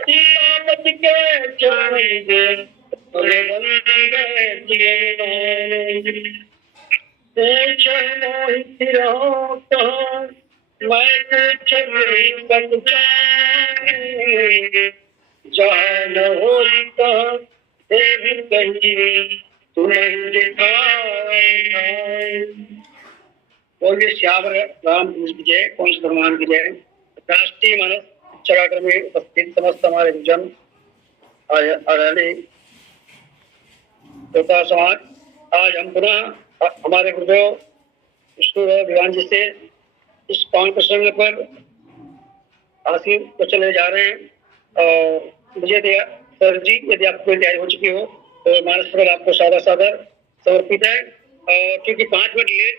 नामत के जाएंगे पूरे बंदे पूछो मोहित रोता मैं कुछ नहीं बन जाए जान होता देवी कहीं तुम्हें दिखाए। बोलिए श्याम राम की जय, कौन से भगवान की जय। राष्ट्रीय मानस चराकर में उपस्थित समस्त हमारे जन आदरणीय श्रोता समाज, आज हम पुनः हमारे गुरुदेव विष्णुदेव भगवान जी से इस पावन प्रसंग पर हासिल को चले जा रहे हैं। मुझे सर जी, यदि आपको तैयारी हो चुकी हो तो मानस पर आपको सादर सादर समर्पित है। और क्योंकि 5 मिनट लेट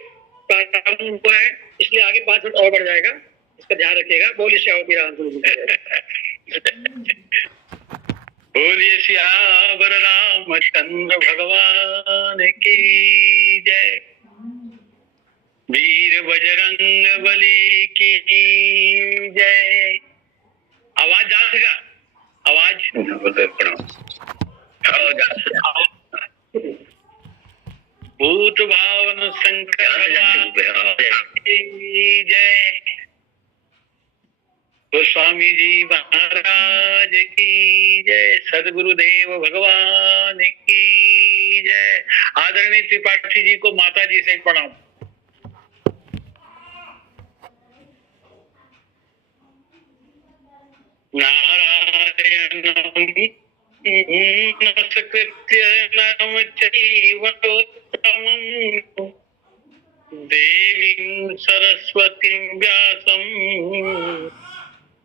प्रारंभ हुआ है, इसलिए आगे 5 मिनट और बढ़ जाएगा, इसका ध्यान रखिएगा। बोलिए श्यावती रामचंद्र जी। बोलिए श्यावर रामचंद्र भगवान की जय। वीर बजरंग बली की जय। आवाज जा सका? आवाज भूत भावन शंकर भगवान की जय। गोस्वामी जी महाराज की जय। सदगुरुदेव भगवान की जय। आदरणीय त्रिपाठी जी को माता जी से प्रणाम। नारायण नमस्कृत्य नरं चैव नरोत्तमं देवीं सरस्वतीं व्यासं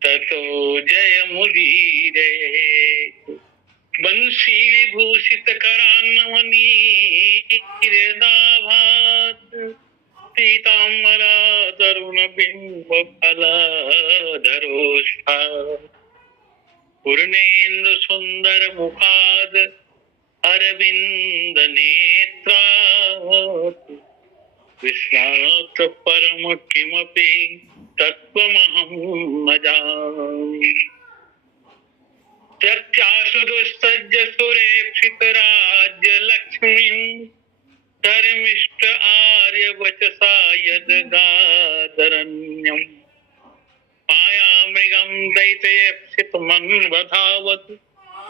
ततो जयमुदीरये। बंसी विभूषित करान्नमनीर्दाभात् पीताम्बरा तरुण बिंब फलाधरोष्ठा पूर्णेन्दु सुंदर मुखाद अरविंद नेत्रात् विस्नात परम किमपि तत्त्वमहं न जानामि। प्रत्याशु दुस्तज्य सुरेक्षित राज्य लक्ष्मीं धर्मिष्ठ आर्य वचसा यद्गादरण्यम् मायामृगं दैत्येप्सित मन्वधावत्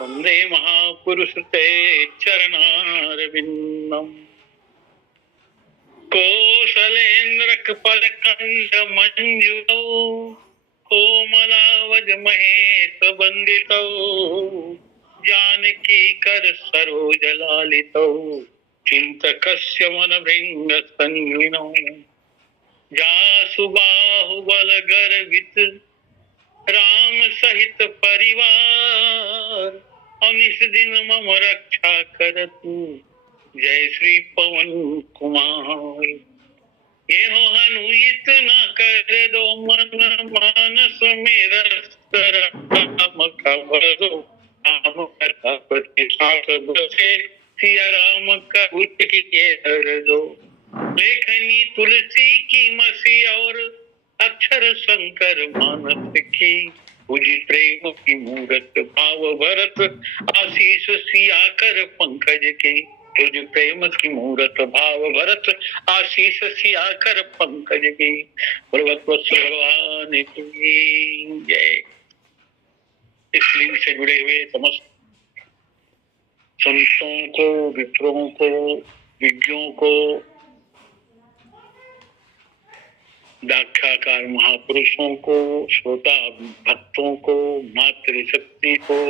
वन्दे महापुरुष ते चरणारविन्दम्। कोसलेन्द्र कपलकण्ड मंजुलौ कोमलावज महेश वन्दितौ जानकी कर सरोज लालितौ चिंतकस्य मन भृंग संगिनौ। जासु बाहुबल गर्वित राम सहित परिवार अनिस दिन मम रक्षा करतु जय श्री पवन कुमार। ये हो हनुइत न कर दो मन मानस मेरा राम का भरो राम का प्रतिष्ठात बसे सिया राम का उठ के हर दो। लेखनी तुलसी की मसी और अक्षर शंकर मानस की पूजी प्रेम की मूरत भाव भरत आशीष सिया कर पंकज के। तुझ प्रेम की मूरत भाव भरत आशीष सिया कर पंकज की। भगवान की जय। इस लिंग से जुड़े हुए समस्त संतों को, विप्रों को, विज्ञों को, व्याख्याकार महापुरुषों को, श्रोता भक्तों को, मातृशक्ति को,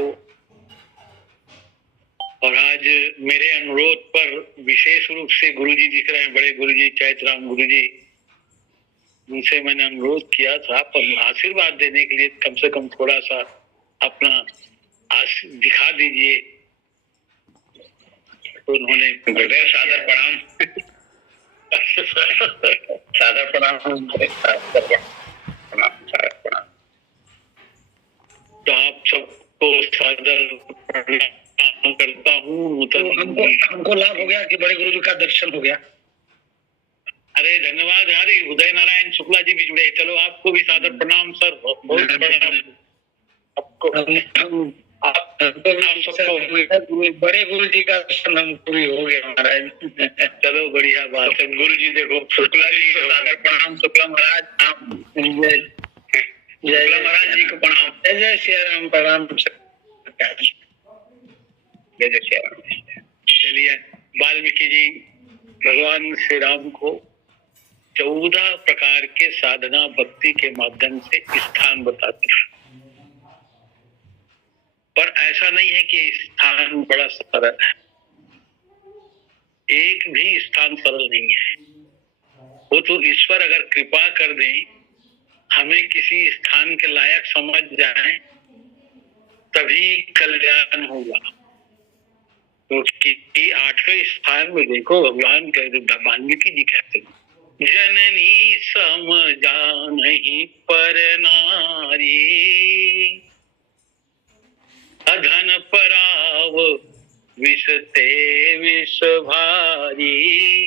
और आज मेरे अनुरोध पर विशेष रूप से गुरुजी दिख रहे हैं, बड़े गुरुजी चैतराम गुरुजी, उनसे मैंने अनुरोध किया था पर आशीर्वाद देने के लिए कम से कम थोड़ा सा अपना दिखा दीजिए, तो उन्होंने सादर प्रणाम सादर प्रणाम तो आप सबको सादर प्रणाम करता हूँ। तो हमको लाभ हो गया कि बड़े गुरुजी का दर्शन हो गया। अरे धन्यवाद यार, उदय नारायण शुक्ला जी भी जुड़े। चलो आपको भी सादर प्रणाम सर, बहुत बड़ा आप सबको बड़े गुरु जी का दर्शन हम पूरी हो गया महाराज। चलो बढ़िया बात है। गुरु जी देखो, शुक्ला जी को सादर प्रणाम। शुक्ला महाराज शुक्ला महाराज जी को प्रणाम। जय जय श्री राम। प्रणाम। जय जय श्री राम। चलिए, वाल्मीकि जी भगवान श्री राम को 14 प्रकार के साधना भक्ति के माध्यम से स्थान बताते हैं। पर ऐसा नहीं है कि स्थान बड़ा सरल है, एक भी स्थान सरल नहीं है। वो तो ईश्वर अगर कृपा कर दे, हमें किसी स्थान के लायक समझ जाए, तभी कल्याण होगा। क्योंकि 8वें स्थान में देखो, भगवान वाल्मीकि जी कहते हैं, जननी सम जानहि पर नारी, अधन पराव विषते विष भारी,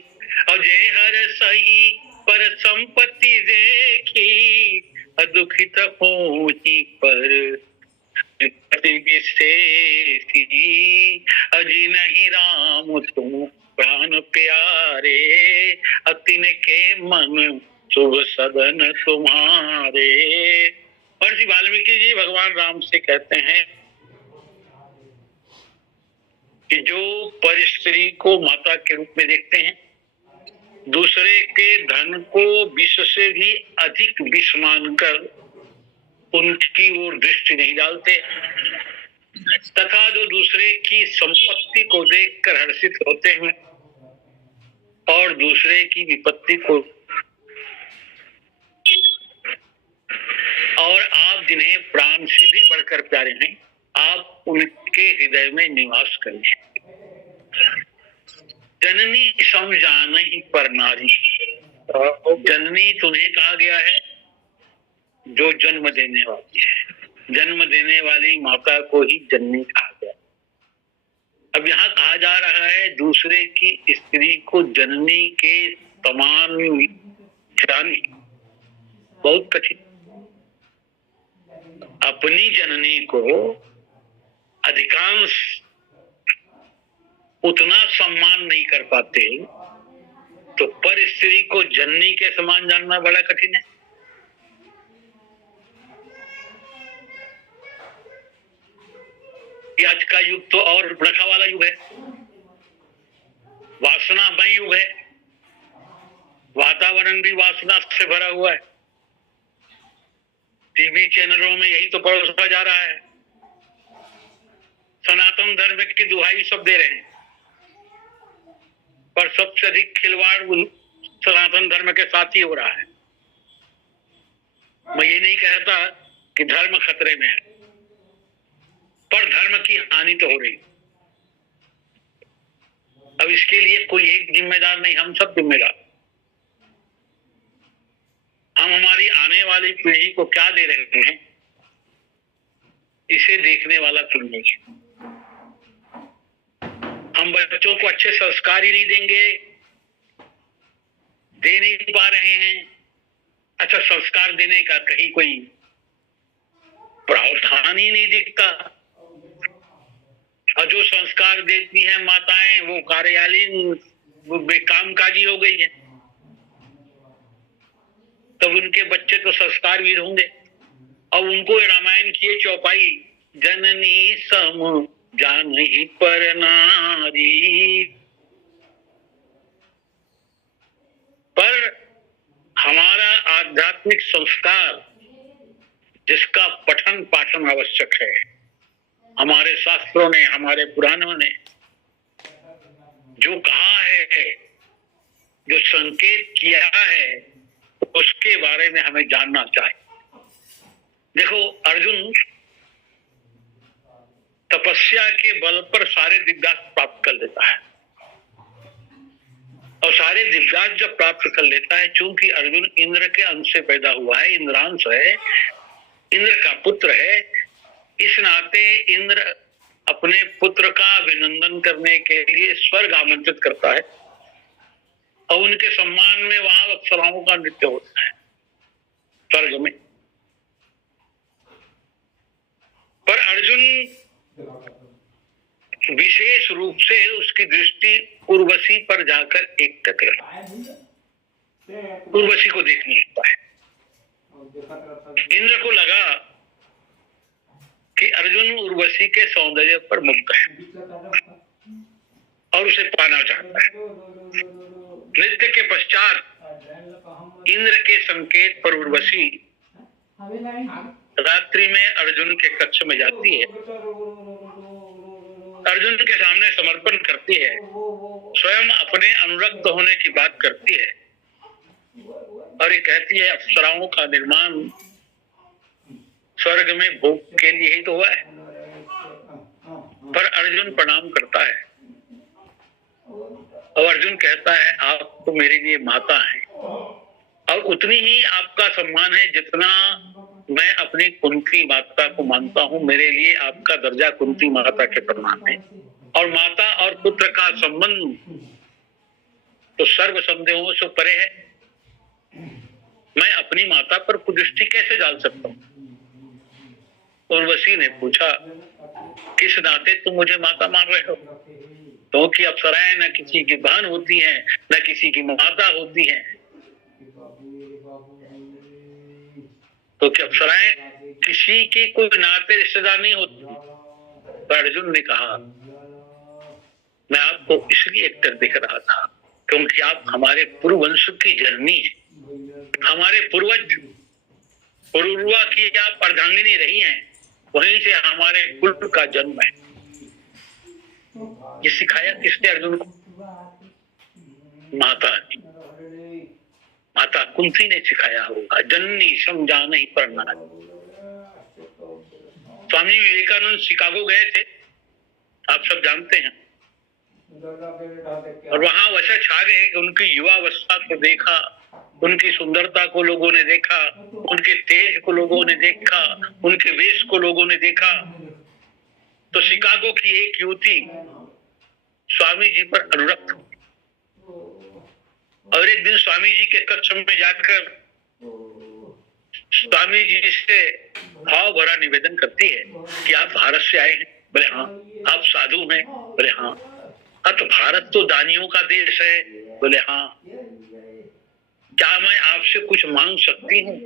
अजय हर सही पर संपत्ति देखी, अदुखित होहि पर विशेषी, अजी नहीं राम तुम प्राण प्यारे, अतिन के मन शुभ सदन तुम्हारे। महर्षि वाल्मीकि जी भगवान राम से कहते हैं कि जो पर स्त्री को माता के रूप में देखते हैं, दूसरे के धन को विष से भी अधिक विष मानकर उनकी ओर दृष्टि नहीं डालते, तथा जो दूसरे की संपत्ति को देखकर हर्षित होते हैं और दूसरे की विपत्ति को, और आप जिन्हें प्राण से भी बढ़कर प्यारे हैं, आप उनके हृदय में निवास करें। जननी सम जानहि पर नारी, जननी तुम्हें कहा गया है जो जन्म देने वाली है। जन्म देने वाली माता को ही जननी कहा गया। अब यहाँ कहा जा रहा है दूसरे की स्त्री को जननी के समान जानी, बहुत कठिन। अपनी जननी को अधिकांश उतना सम्मान नहीं कर पाते, तो पर स्त्री को जननी के समान जानना बड़ा कठिन है। आज का युग तो और रखा वाला युग है, वासनामय युग है, वातावरण भी वासना से भरा हुआ है। टीवी चैनलों में यही तो परोसा जा रहा है, सनातन धर्म की दुहाई सब दे रहे हैं, पर सबसे अधिक खिलवाड़ सनातन धर्म के साथ ही हो रहा है। मैं ये नहीं कहता कि धर्म खतरे में है, पर धर्म की हानि तो हो रही। अब इसके लिए कोई एक जिम्मेदार नहीं, हम सब जिम्मेदार। हम हमारी आने वाली पीढ़ी को क्या दे रहे हैं, इसे देखने वाला कोई नहीं। हम बच्चों को अच्छे संस्कार ही नहीं देंगे, दे नहीं पा रहे हैं। अच्छा, संस्कार देने का कहीं कोई प्रावधान ही नहीं दिखता। और जो संस्कार देती हैं माताएं, वो कार्यालयीन, वो बेकामकाजी हो गई है। तब उनके बच्चे तो संस्कारवीर होंगे। और उनको रामायण की चौपाई, जननी सम जानहि पर नारी, पर हमारा आध्यात्मिक संस्कार जिसका पठन पाठन आवश्यक है, हमारे शास्त्रों ने, हमारे पुराणों ने जो कहा है, जो संकेत किया है, उसके बारे में हमें जानना चाहिए। देखो, अर्जुन तपस्या के बल पर सारे दिव्यास्त्र प्राप्त कर लेता है, और सारे दिव्यास्त्र जब प्राप्त कर लेता है, चूंकि अर्जुन इंद्र के अंश से पैदा हुआ है, इंद्रांश है, इंद्र का पुत्र है, इस नाते इंद्र अपने पुत्र का अभिनंदन करने के लिए स्वर्ग आमंत्रित करता है, और उनके सम्मान में वहां अप्सराओं का नृत्य होता है स्वर्ग में। अर्जुन विशेष रूप से उसकी दृष्टि उर्वशी पर जाकर एकत्र, उर्वशी को देखने लगता है। इंद्र को लगा कि अर्जुन उर्वशी के सौंदर्य पर मुग्ध है और उसे पाना चाहता है। नृत्य के पश्चात इंद्र के संकेत पर उर्वशी रात्रि में अर्जुन के कक्ष में जाती है, अर्जुन के सामने समर्पण करती है, स्वयं अपने अनुरक्त होने की बात करती है और ये कहती है अप्सराओं का निर्माण स्वर्ग में भोग के लिए ही तो हुआ है। पर अर्जुन प्रणाम करता है और अर्जुन कहता है आप तो मेरे लिए माता हैं और उतनी ही आपका सम्मान है जितना मैं अपनी कुंती माता को मानता हूँ। मेरे लिए आपका दर्जा कुंती माता के प्रमाण है और माता और पुत्र का संबंध तो सर्व संदेहों से परे है। मैं अपनी माता पर कुदृष्टि कैसे डाल सकता हूँ? उर्वशी ने पूछा किस नाते तुम मुझे माता मान रहे हो? क्योंकि अप्सराएं न किसी की बहन होती हैं न किसी की माता होती हैं। तो क्या अप्सराएं किसी की कोई नाते रिश्तेदार नहीं होती? तो अर्जुन ने कहा मैं आपको इसलिए एकटर दिख रहा था क्योंकि आप हमारे पूर्ववंश की जननी है। हमारे पूर्वज पुरुरवा की आप अर्धांगिनी रही हैं, वहीं से हमारे कुल का जन्म है। ये सिखाया किसने अर्जुन को? माता ने, माता कुंती ने सिखाया होगा। जननी समझा नहीं पढ़ना। स्वामी विवेकानंद शिकागो गए थे, आप सब जानते हैं, और वहां वैसा छा गए कि उनकी युवावस्था को देखा, उनकी सुंदरता को लोगों ने देखा, उनके तेज को लोगों ने देखा, उनके वेश को लोगों ने देखा। तो शिकागो की एक युवती स्वामी जी पर अनुरक्त और एक दिन स्वामी जी के कक्ष में जाकर स्वामी जी से भाव भरा निवेदन करती है कि आप भारत से आए हैं? बोले हाँ। आप साधु हैं? बोले हाँ। तो भारत तो दानियों का देश है? बोले हाँ। क्या मैं आपसे कुछ मांग सकती हूँ?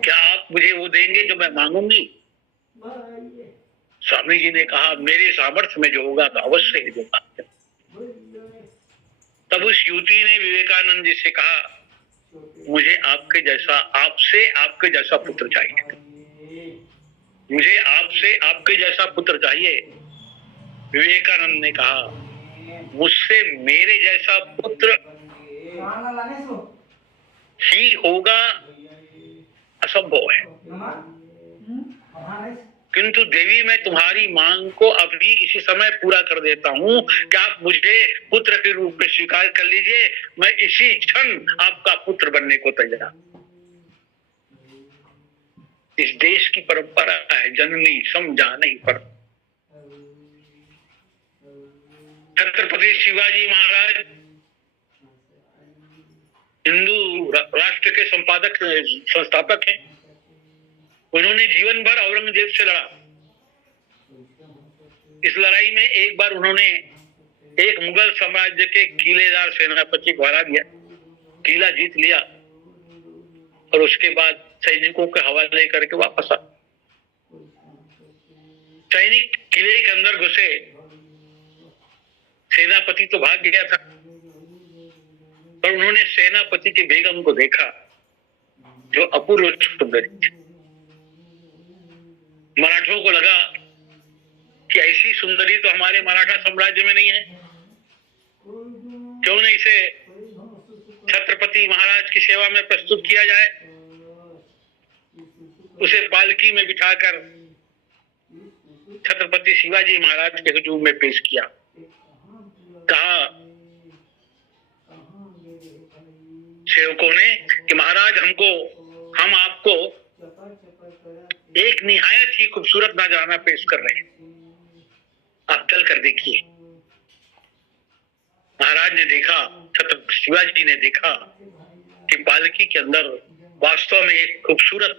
क्या आप मुझे वो देंगे जो मैं मांगूंगी? स्वामी जी ने कहा मेरे सामर्थ्य में जो होगा तो अवश्य ही दूंगा। तब उस युवती ने विवेकानंद जी से कहा मुझे आपके जैसा, आपसे आपके जैसा पुत्र चाहिए, मुझे आपसे आपके जैसा पुत्र चाहिए। विवेकानंद ने कहा मुझसे मेरे जैसा पुत्र ही होगा असंभव है, किंतु देवी मैं तुम्हारी मांग को अभी इसी समय पूरा कर देता हूँ कि आप मुझे पुत्र के रूप में स्वीकार कर लीजिए। मैं इसी क्षण आपका पुत्र बनने को तैयार। इस देश की परंपरा है जननी समझा नहीं पर। छत्रपति शिवाजी महाराज हिंदू राष्ट्र के संपादक संस्थापक हैं। उन्होंने जीवन भर औरंगजेब से लड़ा। इस लड़ाई में एक बार उन्होंने एक मुगल साम्राज्य के किलेदार सेनापति को हरा दिया, किला जीत लिया और उसके बाद सैनिकों के हवाले करके वापस आ। सैनिक किले के अंदर घुसे, सेनापति तो भाग गया था, पर उन्होंने सेनापति की बेगम को देखा जो अपूर्व सुंदरी थी। मराठों को लगा कि ऐसी सुंदरी तो हमारे मराठा साम्राज्य में नहीं है, क्यों नहीं इसे छत्रपति महाराज की सेवा में प्रस्तुत किया जाए। उसे पालकी में बिठाकर छत्रपति शिवाजी महाराज के हुजूम में पेश किया। कहा सेवकों ने कि महाराज हम आपको एक निहायत ही खूबसूरत नजराना पेश कर रहे हैं, आप चल कर देखिए। महाराज ने देखा, छत्रपति शिवाजी ने देखा कि पालकी के अंदर वास्तव में एक खूबसूरत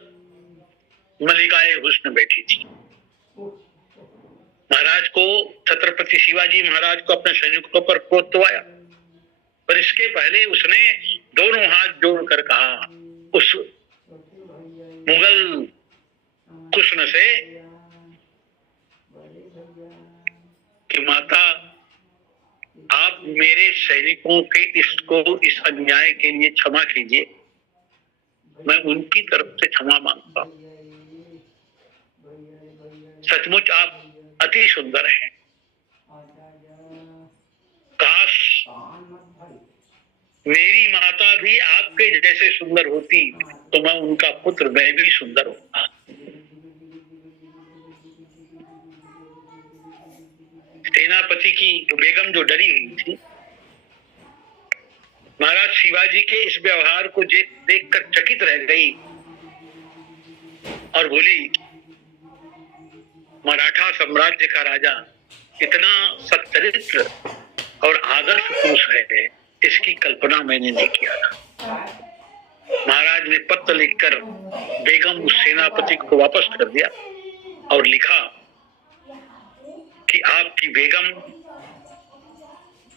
मल्लिकाए हुस्न बैठी थी। महाराज को, छत्रपति शिवाजी महाराज को अपने सैनिकों पर क्रोध तो आया, पर इसके पहले उसने दोनों हाथ जोड़कर कहा उस मुगल हुस्न से कि माता, आप मेरे सैनिकों के इस अन्याय के लिए क्षमा कीजिए, मैं उनकी तरफ से क्षमा मांगता हूं। सचमुच आप अति सुंदर हैं। काश मेरी माता भी आपके जैसे सुंदर होती तो मैं उनका पुत्र, मैं भी सुंदर होता। सेनापति की बेगम जो डरी हुई थी, महाराज शिवाजी के इस व्यवहार को देखकर चकित रह गई और बोली, मराठा साम्राज्य का राजा इतना सच्चरित्र और आदर्श पुरुष है, इसकी कल्पना मैंने नहीं किया था। महाराज ने पत्र लिखकर बेगम उस सेनापति को वापस कर दिया और लिखा कि आपकी बेगम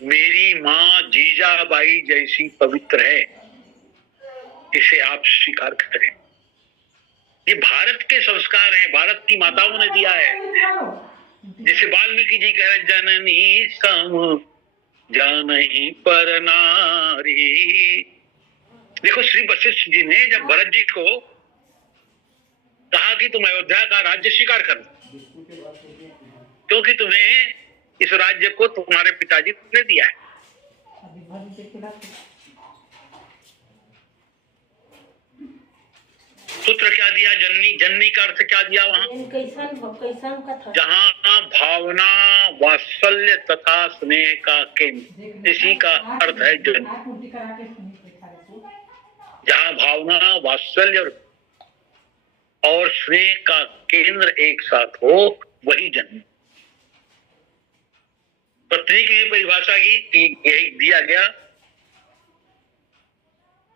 मेरी माँ जीजाबाई जैसी पवित्र है, इसे आप स्वीकार करें। ये भारत के संस्कार हैं, भारत की माताओं ने दिया है। जैसे वाल्मीकि जी कह रहे, जननी सम जानहि पर नारी। देखो, श्री वशिष्ठ जी ने जब भरत जी को कहा कि तुम अयोध्या का राज्य स्वीकार करो, क्योंकि तुम्हें इस राज्य को तुम्हारे पिताजी ने दिया है। पुत्र क्या दिया? जननी। जननी का अर्थ क्या दिया वहां? जहां भावना, वात्सल्य तथा स्नेह का केंद्र, इसी का अर्थ है जननी। जहां भावना, वात्सल्य और स्नेह का केंद्र एक साथ हो, वही जननी। पत्नी की परिभाषा की यही दिया गया,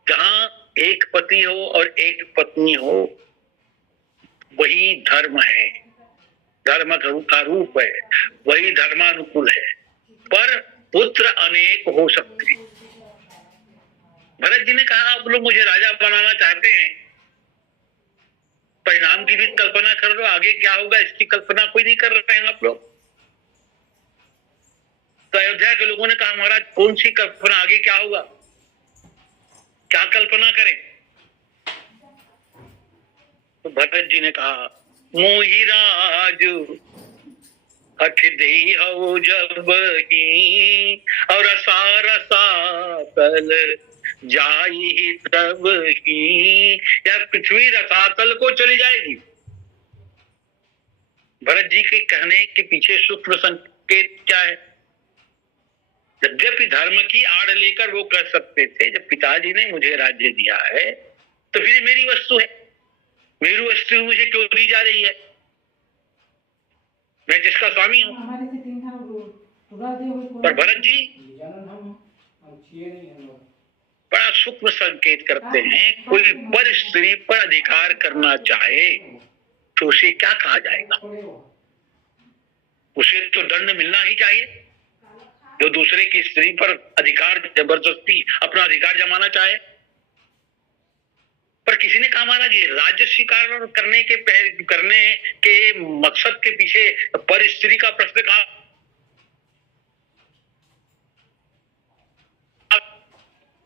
जहां एक पति हो और एक पत्नी हो, वही धर्म है, धर्म का रूप है, वही धर्मानुकूल है। पर पुत्र अनेक हो सकते हैं। भरत जी ने कहा, आप लोग मुझे राजा बनाना चाहते हैं, परिणाम की भी कल्पना कर लो, आगे क्या होगा इसकी कल्पना कोई नहीं कर रहे हैं आप लोग। तो अयोध्या के लोगों ने कहा, महाराज कौन सी कल्पना, आगे क्या होगा, क्या कल्पना करें? तो भरत जी ने कहा, मोहि राज हठ देहु जब ही, और रसातल जाई तब ही। यह पृथ्वी रसातल को चली जाएगी। भरत जी के कहने के पीछे सूक्ष्म संकेत क्या है? यद्यपि धर्म की आड़ लेकर वो कह सकते थे, जब पिताजी ने मुझे राज्य दिया है तो फिर मेरी वस्तु है, मेरी वस्तु मुझे क्यों दी जा रही है, मैं जिसका स्वामी हूं। पर भरत जी बड़ा सूक्ष्म संकेत करते हैं, कोई पर स्त्री पर अधिकार करना चाहे तो उसे क्या कहा जाएगा? उसे तो दंड मिलना ही चाहिए। जो दूसरे की स्त्री पर अधिकार, जबरदस्ती अपना अधिकार जमाना चाहे। पर किसी ने कहा, महाराज ये राज्य स्वीकार करने के मकसद के पीछे पर स्त्री का प्रश्न कहा।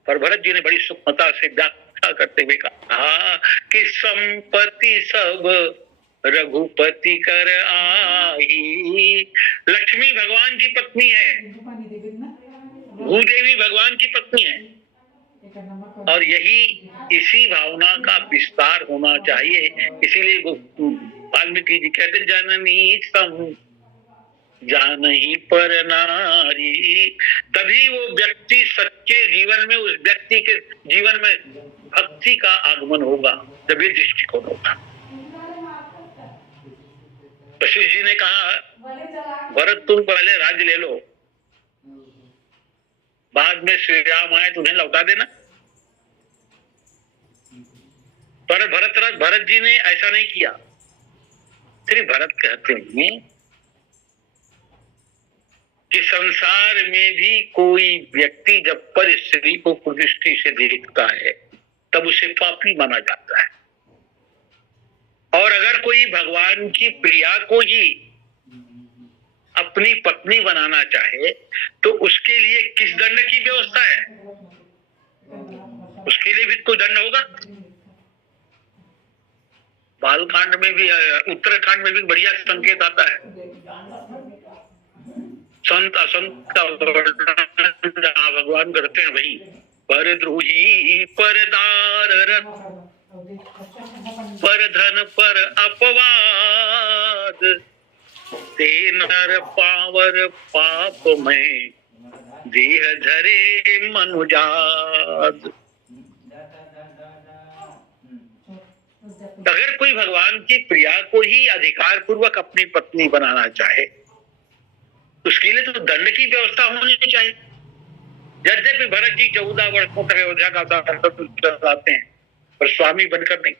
पर भरत जी ने बड़ी सूक्ष्मता से व्याख्या करते हुए कहा कि संपत्ति सब रघुपति कर आई। लक्ष्मी भगवान की पत्नी है, भूदेवी भगवान की पत्नी है, और यही इसी भावना का विस्तार होना चाहिए। इसीलिए वाल्मीकि जी कहते, जननी सम जानहि पर नारी। तभी वो व्यक्ति सच्चे जीवन में, उस व्यक्ति के जीवन में भक्ति का आगमन होगा, जब ये दृष्टिकोण होगा। वशिष्ठ जी ने कहा, भरत तुम पहले राज्य ले लो, बाद में श्री राम आए तो उन्हें लौटा देना। पर भरत जी ने ऐसा नहीं किया। श्री भरत कहते हैं कि संसार में भी कोई व्यक्ति जब पर स्त्री को कुदृष्टि से देखता है तब उसे पापी माना जाता है, और अगर कोई भगवान की प्रिया को ही अपनी पत्नी बनाना चाहे तो उसके लिए किस दंड की व्यवस्था है? उसके लिए भी कोई दंड होगा। बालकांड में भी, उत्तराखंड में भी बढ़िया संकेत आता है। संत असंत का वर्णन जहाँ भगवान करते हैं वही, परद्रोही परदार रथ पर धन पर अपवाद, ते नर पावर पाप में देह धरे मनुजाद। अगर कोई भगवान की प्रिया को ही अधिकार पूर्वक अपनी पत्नी बनाना चाहे उसके लिए तो दंड की व्यवस्था होनी चाहिए। यद्यपि भरत जी 14 वर्षों तक अयोध्या का शासन चलाते हैं, पर स्वामी बनकर नहीं,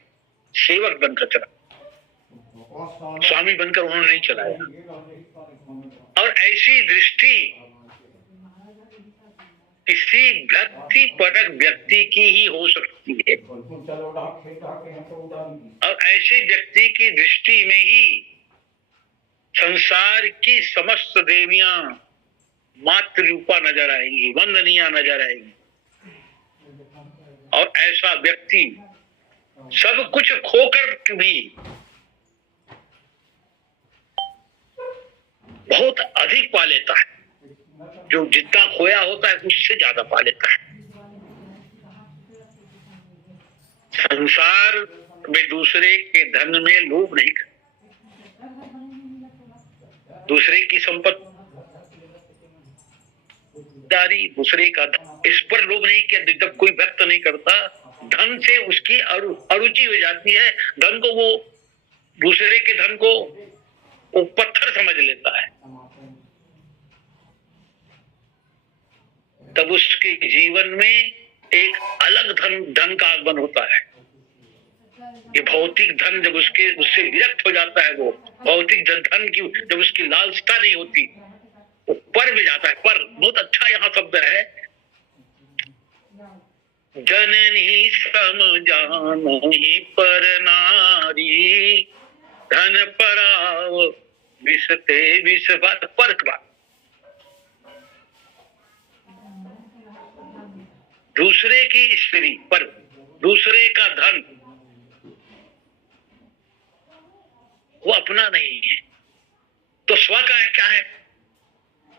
सेवक बनकर चला। स्वामी बनकर उन्होंने नहीं चलाया। और ऐसी दृष्टि किसी व्यक्ति परक व्यक्ति की ही हो सकती है, और ऐसे व्यक्ति की दृष्टि में ही संसार की समस्त देवियां मातृरूपा नजर आएंगी, वंदनीय नजर आएंगी। और ऐसा व्यक्ति सब कुछ खोकर भी बहुत अधिक पा लेता है, जो जितना खोया होता है उससे ज्यादा पा लेता है। संसार में दूसरे के धन में लोभ नहीं करता, दूसरे की संपत्ति, दूसरे का धन, इस पर लोभ नहीं किया। जब कोई व्यक्त नहीं करता, धन से उसकी अरुचि हो जाती है, धन को वो, दूसरे के धन को वो पत्थर समझ लेता है, तब उसके जीवन में एक अलग धन का आगमन होता है। ये भौतिक धन जब उससे विरक्त हो जाता है, वो भौतिक धन की जब उसकी लालसा नहीं होती, वो पर भी जाता है। पर बहुत अच्छा यहाँ शब्द है, जननी समझानहि पर नारी, धन पराव विषते विष पर। दूसरे की स्त्री पर दूसरे का धन वो अपना नहीं है, तो स्व का है क्या है,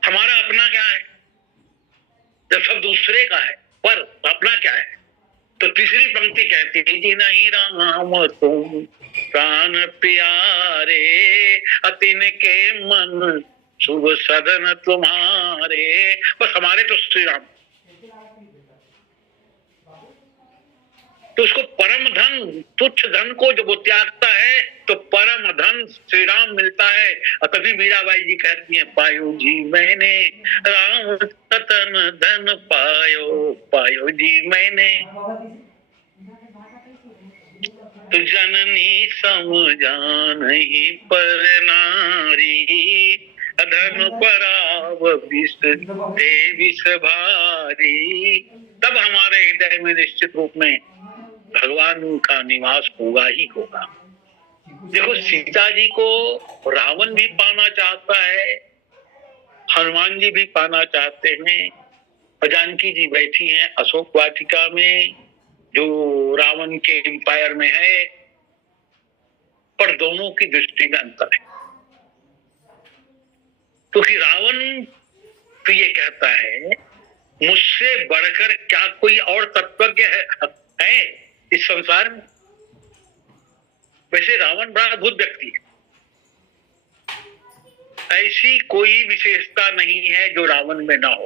हमारा अपना क्या है? जब सब दूसरे का है, पर अपना क्या है? तो तीसरी पंक्ति कहती है, जी नहीं राम तुम प्राण प्यारे, अतिन के मन शुभ सदन तुम्हारे। बस हमारे तो श्री राम। तो उसको परम धन, तुच्छ धन को जब वो त्यागता है तो परम धन श्री राम मिलता है। और तभी मीराबाई जी कहती हैं, पायो जी मैंने राम तन धन पायो, पायो जी मैंने। तो जननी समझानहि पर नारी, धन पराव विष ते विष भारी। तब हमारे हृदय में निश्चित रूप में भगवान का निवास होगा ही होगा। देखो, सीता जी को रावण भी पाना चाहता है, हनुमान जी भी पाना चाहते हैं, और जानकी जी बैठी हैं अशोक वाटिका में जो रावण के एम्पायर में है, पर दोनों की दृष्टि में अंतर है। क्योंकि रावण तो ये कहता है, मुझसे बढ़कर क्या कोई और तत्वज्ञ है इस संसार में। वैसे रावण बड़ा अद्भुत व्यक्ति है, ऐसी कोई विशेषता नहीं है जो रावण में ना हो,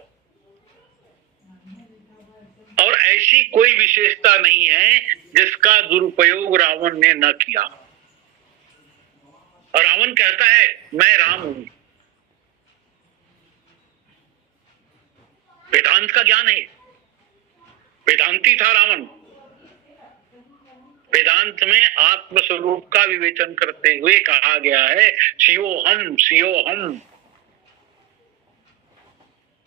और ऐसी कोई विशेषता नहीं है जिसका दुरुपयोग रावण ने न किया। और रावण कहता है मैं राम हूं। वेदांत का ज्ञान है, वेदांती था रावण। वेदांत में आत्म स्वरूप का विवेचन करते हुए कहा गया है शिवोहम शिवोहम।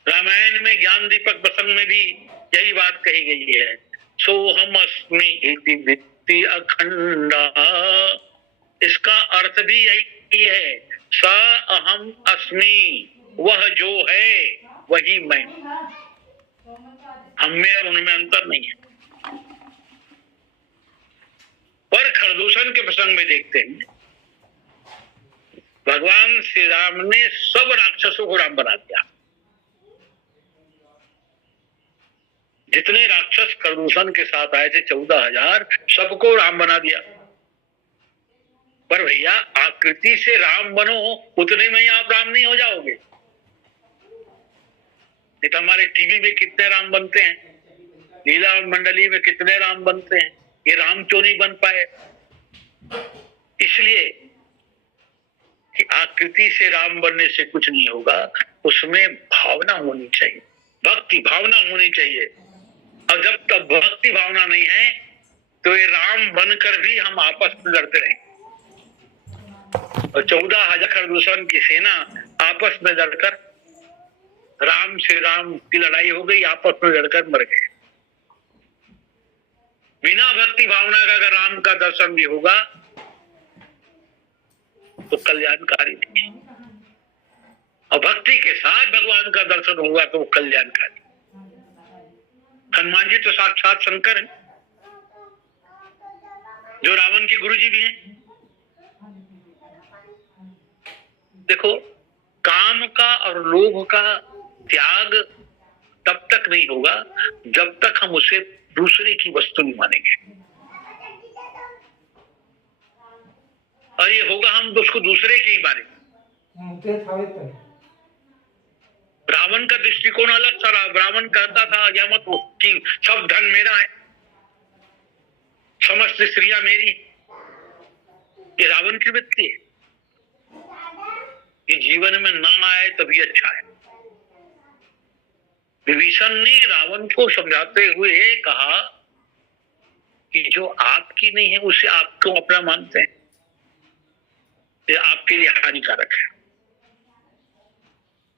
रामायण में ज्ञान दीपक प्रसंग में भी यही बात कही गई है, सोहम अस्मि इति वित्ति अखंडा। इसका अर्थ भी यही है, स अहम अस्मि, वह जो है वही मैं। हम में और उनमें अंतर नहीं है। पर खरदूषण के प्रसंग में देखते हैं भगवान श्री राम ने सब राक्षसों को राम बना दिया। जितने राक्षस खरदूषण के साथ आए थे 14,000, सबको राम बना दिया। पर भैया आकृति से राम बनो, उतने में ही आप राम नहीं हो जाओगे। नहीं तो हमारे टीवी में कितने राम बनते हैं, लीला मंडली में कितने राम बनते हैं, ये राम क्यों नहीं बन पाए? इसलिए कि आकृति से राम बनने से कुछ नहीं होगा, उसमें भावना होनी चाहिए, भक्ति भावना होनी चाहिए। और जब तक भक्ति भावना नहीं है तो ये राम बनकर भी हम आपस में लड़ते रहेंगे। और 14,000 खरदूषण की सेना आपस में लड़कर, राम से राम की लड़ाई हो गई, आपस में लड़कर मर गए। बिना भक्ति भावना का अगर राम का दर्शन भी होगा तो कल्याणकारी नहीं है, और भक्ति के साथ भगवान का दर्शन होगा तो कल्याणकारी। हनुमान जी तो साक्षात शंकर हैं, जो रावण के गुरु जी भी हैं। देखो, काम का और लोभ का त्याग तब तक नहीं होगा जब तक हम उसे दूसरे की वस्तु नहीं मानेंगे। और ये होगा हम उसको दूसरे के ही मानेंगे। रावण का दृष्टिकोण अलग था। रावण कहता था या मत हो कि सब धन मेरा है, समस्त स्त्रियां मेरी। ये रावण की वृत्ति है। ये जीवन में ना आए तभी अच्छा है। विभीषण ने रावण को समझाते हुए कहा कि जो आपकी नहीं है उसे आप क्यों अपना मानते हैं, ये आपके लिए हानिकारक है।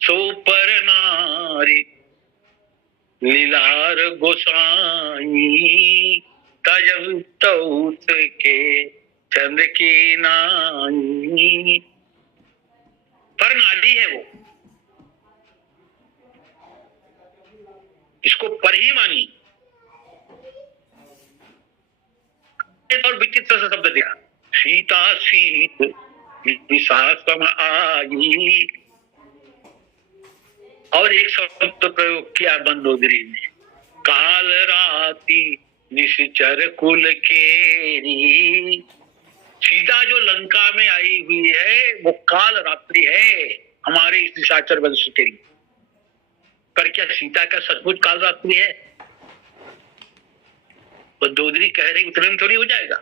सो पर नारी लीलार गोसाई, तजब तौत के चंद्र की नाई। पर नारी है वो, इसको पर ही मानी। और विचित्र सा शब्द दिया, सीता सीत विशासम आई। और एक शब्द प्रयोग किया मंदोदरी ने, काल राती निश्चर कुल केरी। सीता जो लंका में आई हुई है वो काल रात्रि है हमारे इस निशाचर वंश के। पर क्या सीता का सचमुच काल रात्रि है? मंदोदरी कह रही उतने में थोड़ी हो जाएगा।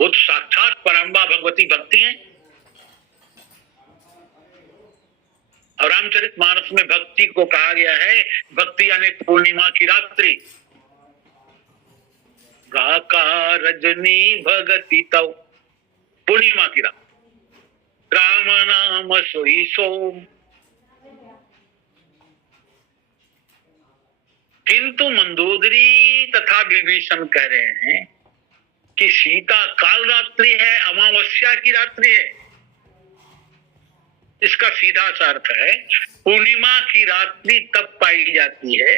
वो तो साक्षात परम्बा भगवती भक्ति है। और रामचरितमानस में भक्ति को कहा गया है, भक्ति यानी पूर्णिमा की रात्रि। राका रजनी भगति तव, पूर्णिमा की रात, राम नाम सोई सोम। किंतु मंदोदरी तथा विभीषण कह रहे हैं कि सीता काल रात्रि है, अमावस्या की रात्रि है। इसका सीधा सा अर्थ है, पूर्णिमा की रात्रि तब पाई जाती है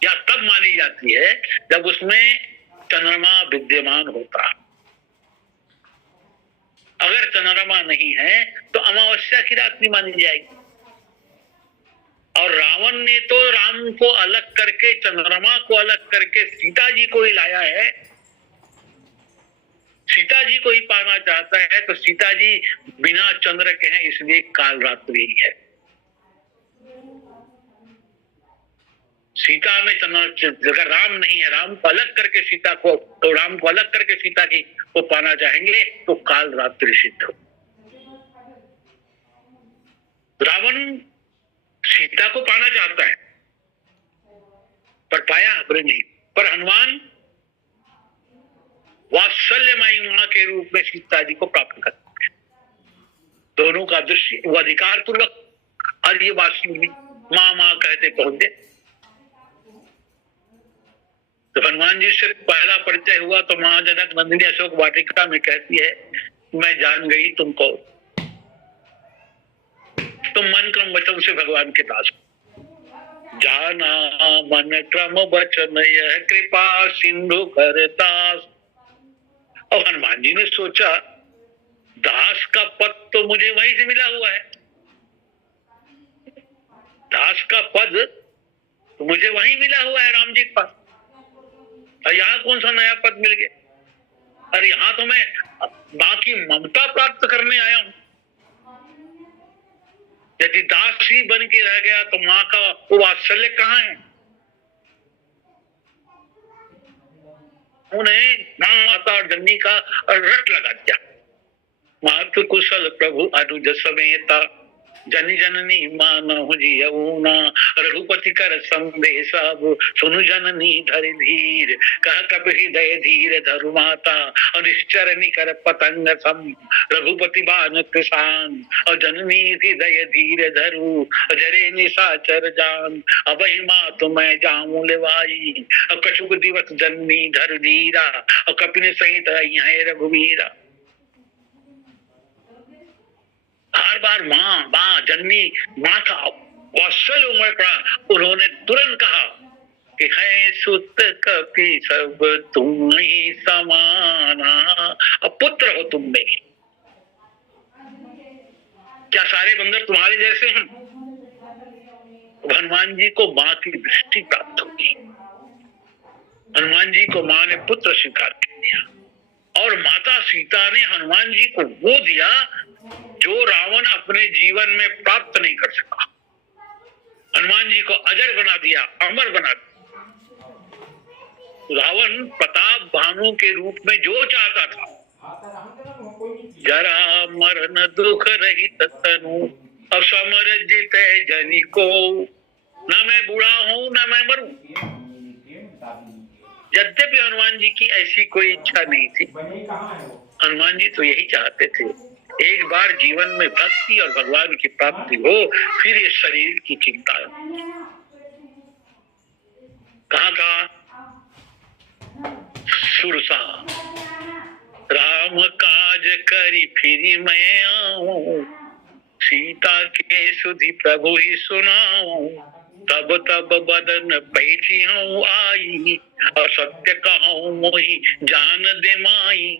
या तब मानी जाती है जब उसमें चंद्रमा विद्यमान होता। अगर चंद्रमा नहीं है तो अमावस्या की रात्रि मानी जाएगी। और रावण ने तो राम को अलग करके, चंद्रमा को अलग करके सीता जी को ही लाया है। सीता जी को ही पाना चाहता है, तो सीता जी बिना चंद्र के हैं, इसलिए काल रात्रि है। सीता में अगर राम नहीं है, राम को अलग करके सीता को, तो राम को अलग करके सीता की को पाना चाहेंगे तो काल रात्रि सिद्ध हो। रावण सीता को पाना चाहता है पर पाया हमने नहीं। पर हनुमान वात्सल्यमयी मां के रूप में सीता जी को प्राप्त कर, दोनों का दृश्य वो अधिकार पूर्वक और ये वात्सल्य माँ माँ कहते पहुंचे। तो हनुमान जी से पहला परिचय हुआ तो माँ जनक नंदिनी अशोक वाटिका में कहती है, मैं जान गई तुमको, तुम मन क्रम वचन से भगवान के दास हो। जाना मन क्रम वचन यह कृपा सिंधु कर दास। और हनुमान जी ने सोचा दास का पद तो मुझे वहीं से मिला हुआ है, दास का पद तो मुझे वहीं मिला हुआ है राम जी के पास, और यहाँ कौन सा नया पद मिल गया? अरे यहाँ तो मैं माँ की ममता प्राप्त करने आया हूं। यदि दास ही बन के रह गया तो माँ का वो वात्सल्य कहाँ है? उन्हें माँ माता और जननी का रट लगा दिया। मातृ कुशल प्रभु अनुज समेता जनी जननी मानहु जियऊना। रघुपति कर संदेश सुनु जननी धर धीर, कह कपि हृदय धीर धरु माता। और निश्चर निकर पतंग सम रघुपति बान कृषान। और जननी हृदय धीर धरु जरे निशाचर जान। अबहि मातु मैं जाऊं लेवाई, और कछुक दिवस जननी धर धीरा। और कपिन सहित है रघुवीरा। हर बार माँ माँ जननी माँ का वात्सल्य उमड़ पड़ा। उन्होंने तुरंत कहा कि है सुत कपि सब तुम ही समाना, अब पुत्र हो तुम में। क्या सारे बंदर तुम्हारे जैसे हैं? हनुमान जी को माँ की दृष्टि प्राप्त होगी। हनुमान जी को माँ ने पुत्र स्वीकार कर दिया, और माता सीता ने हनुमान जी को वो दिया जो रावण अपने जीवन में प्राप्त नहीं कर सका। हनुमान जी को अजर बना दिया, अमर बना दिया। रावण प्रताप भानु के रूप में जो चाहता था, जरा मरण दुख रहित तनु अब समर जीते जनी को। न मैं बूढ़ा हूं न मैं मरूं। यद्यपि हनुमान जी की ऐसी कोई इच्छा नहीं थी, हनुमान जी तो यही चाहते थे एक बार जीवन में भक्ति और भगवान की प्राप्ति हो, फिर ये शरीर की चिंता। कहा सुरसा राम काज करी फिर मैं आऊं। सीता के सुधि प्रभु ही सुनाऊं। तब तब बदन बैठी हूँ आई, और सत्य कहूँ मोहि जान दे माई।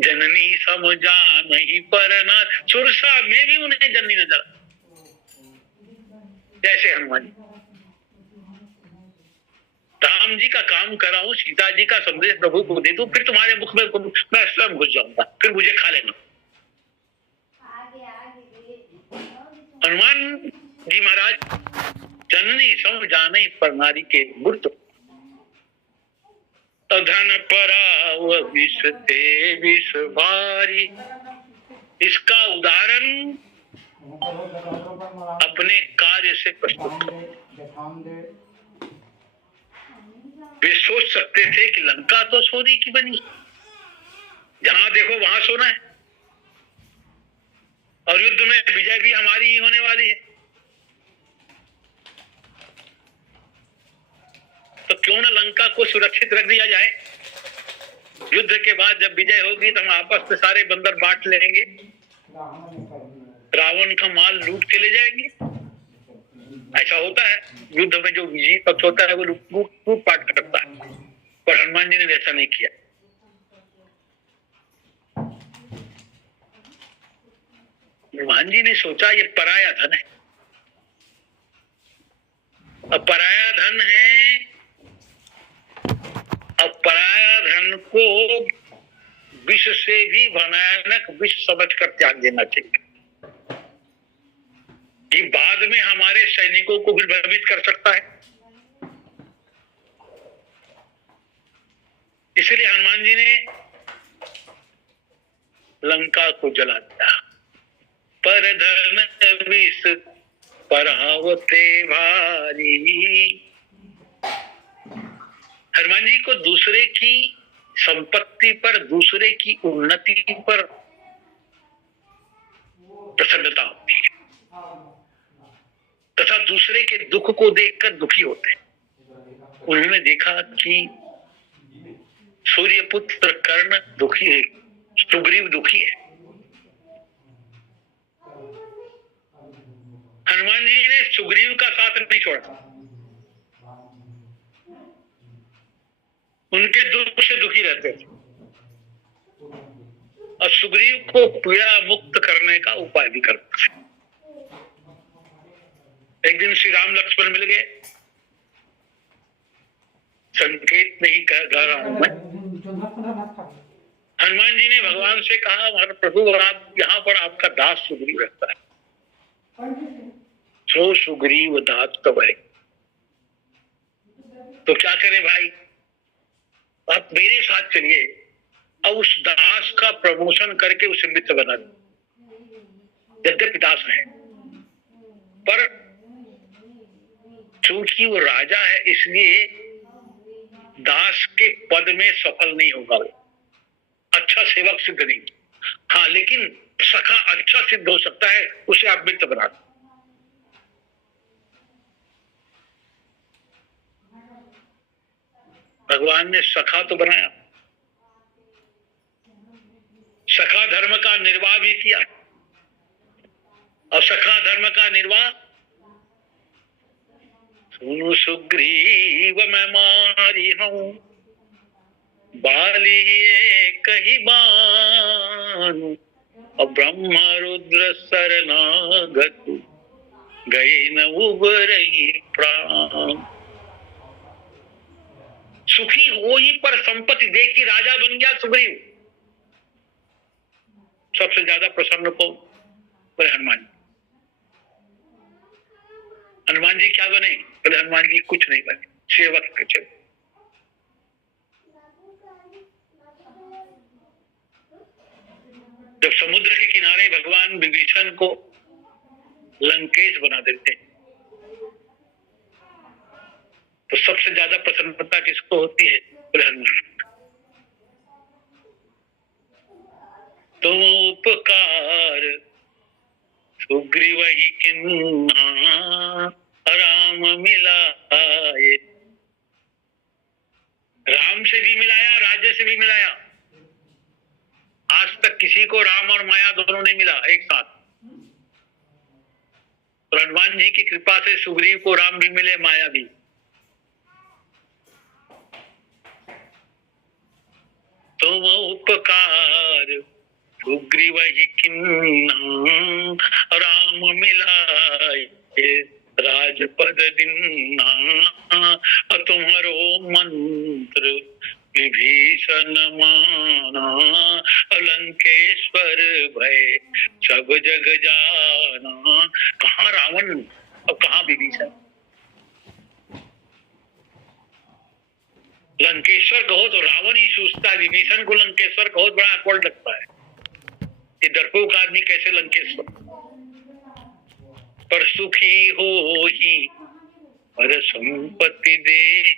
जननी समझा नहीं पर ना। सुरसा में भी उन्हें जननी नजर, जैसे हनुमान जी। राम जी का काम कराऊं, सीता जी का संदेश प्रभु को दे दूं, फिर तुम्हारे मुख में मैं स्वयं घुस जाऊंगा, फिर मुझे खा लेना। हनुमान जी महाराज जननी समझा नहीं पर नारी के मूर्त। धन पराव विष ते विष भारी। इसका उदाहरण अपने कार्य से प्रस्तुत करें। वे सोच सकते थे कि लंका तो सोने की बनी, जहां देखो वहां सोना है, और युद्ध में विजय भी हमारी ही होने वाली है। तो क्यों न लंका को सुरक्षित रख दिया जाए। युद्ध के बाद जब विजय होगी तो हम आपस में सारे बंदर बांट लेंगे, रावण का माल लूट के ले जाएंगे। ऐसा होता है, युद्ध में जो विजयी पक्ष होता है वो लूट पाट करता है, पर हनुमान जी ने ऐसा नहीं किया। हनुमान जी ने सोचा ये पराया धन है, अब पराया धन है, अब पराया धन को विष से भी भयानक विष समझकर त्याग देना चाहिए, कि बाद में हमारे सैनिकों को भी भयभीत कर सकता है। इसलिए हनुमान जी ने लंका को जला दिया। पर धन विष परावते भारी। हनुमान जी को दूसरे की संपत्ति पर, दूसरे की उन्नति पर प्रसन्नता होती है तथा दूसरे के दुख को देखकर दुखी होते हैं। उन्होंने देखा कि सूर्यपुत्र कर्ण दुखी है, सुग्रीव दुखी है। हनुमान जी ने सुग्रीव का साथ नहीं छोड़ा, उनके दुख से दुखी रहते थे और सुग्रीव को पीड़ा मुक्त करने का उपाय भी करते थे। एक दिन श्री राम लक्ष्मण मिल गए, संकेत नहीं कह रहा हूं मैं। हनुमान जी ने भगवान से कहा, हमारे प्रभु आप यहाँ पर आपका दास सुग्रीव रहता है, सो सुग्रीव दास तो है, तो क्या करें भाई, आप मेरे साथ चलिए और उस दास का प्रमोशन करके उसे मित्र बना दो। यद्यपि दास है पर चूंकि वो राजा है इसलिए दास के पद में सफल नहीं होगा, वो अच्छा सेवक सिद्ध नहीं। हाँ, लेकिन सखा अच्छा सिद्ध हो सकता है, उसे आप मित्र बना दो। भगवान ने सखा तो बनाया, सखा धर्म का निर्वाह भी किया और सखा धर्म का निर्वाह सुनु सुग्रीव मैं मारी हूं बाली कही बानु और ब्रह्म रुद्र शरणागत गए न उबरही प्राण। सुखी हो ही पर संपत्ति देखी राजा बन गया सुग्रीव। सबसे ज्यादा प्रसन्न को बोले हनुमान। हनुमान जी क्या बने? बोले हनुमान जी कुछ नहीं बने, सेवक के चले। जब समुद्र के किनारे भगवान विभीषण को लंकेश बना देते तो सबसे ज्यादा प्रसन्नता किसको होती है? बोले हनुमान। तुम उपकार सुग्रीव ही किन्हा राम मिलाए। राम से भी मिलाया, राज्य से भी मिलाया। आज तक किसी को राम और माया दोनों नहीं मिला एक साथ। और हनुमान जी की कृपा से सुग्रीव को राम भी मिले, माया भी। तुम उपकार सुग्रीव ही किन्हा राम मिलाए राजपद दिन्हा तुम्हारो मंत्र विभीषण माना लंकेश्वर भय सब जग जाना। कहाँ रावण और कहाँ विभीषण। लंकेश्वर कहो तो रावण ही सोचता है, विभीषण को लंकेश्वर कहो बड़ा अकड़ लगता है। ये डरपोक आदमी कैसे लंकेश्वर। पर सुखी हो ही पर संपत्ति दे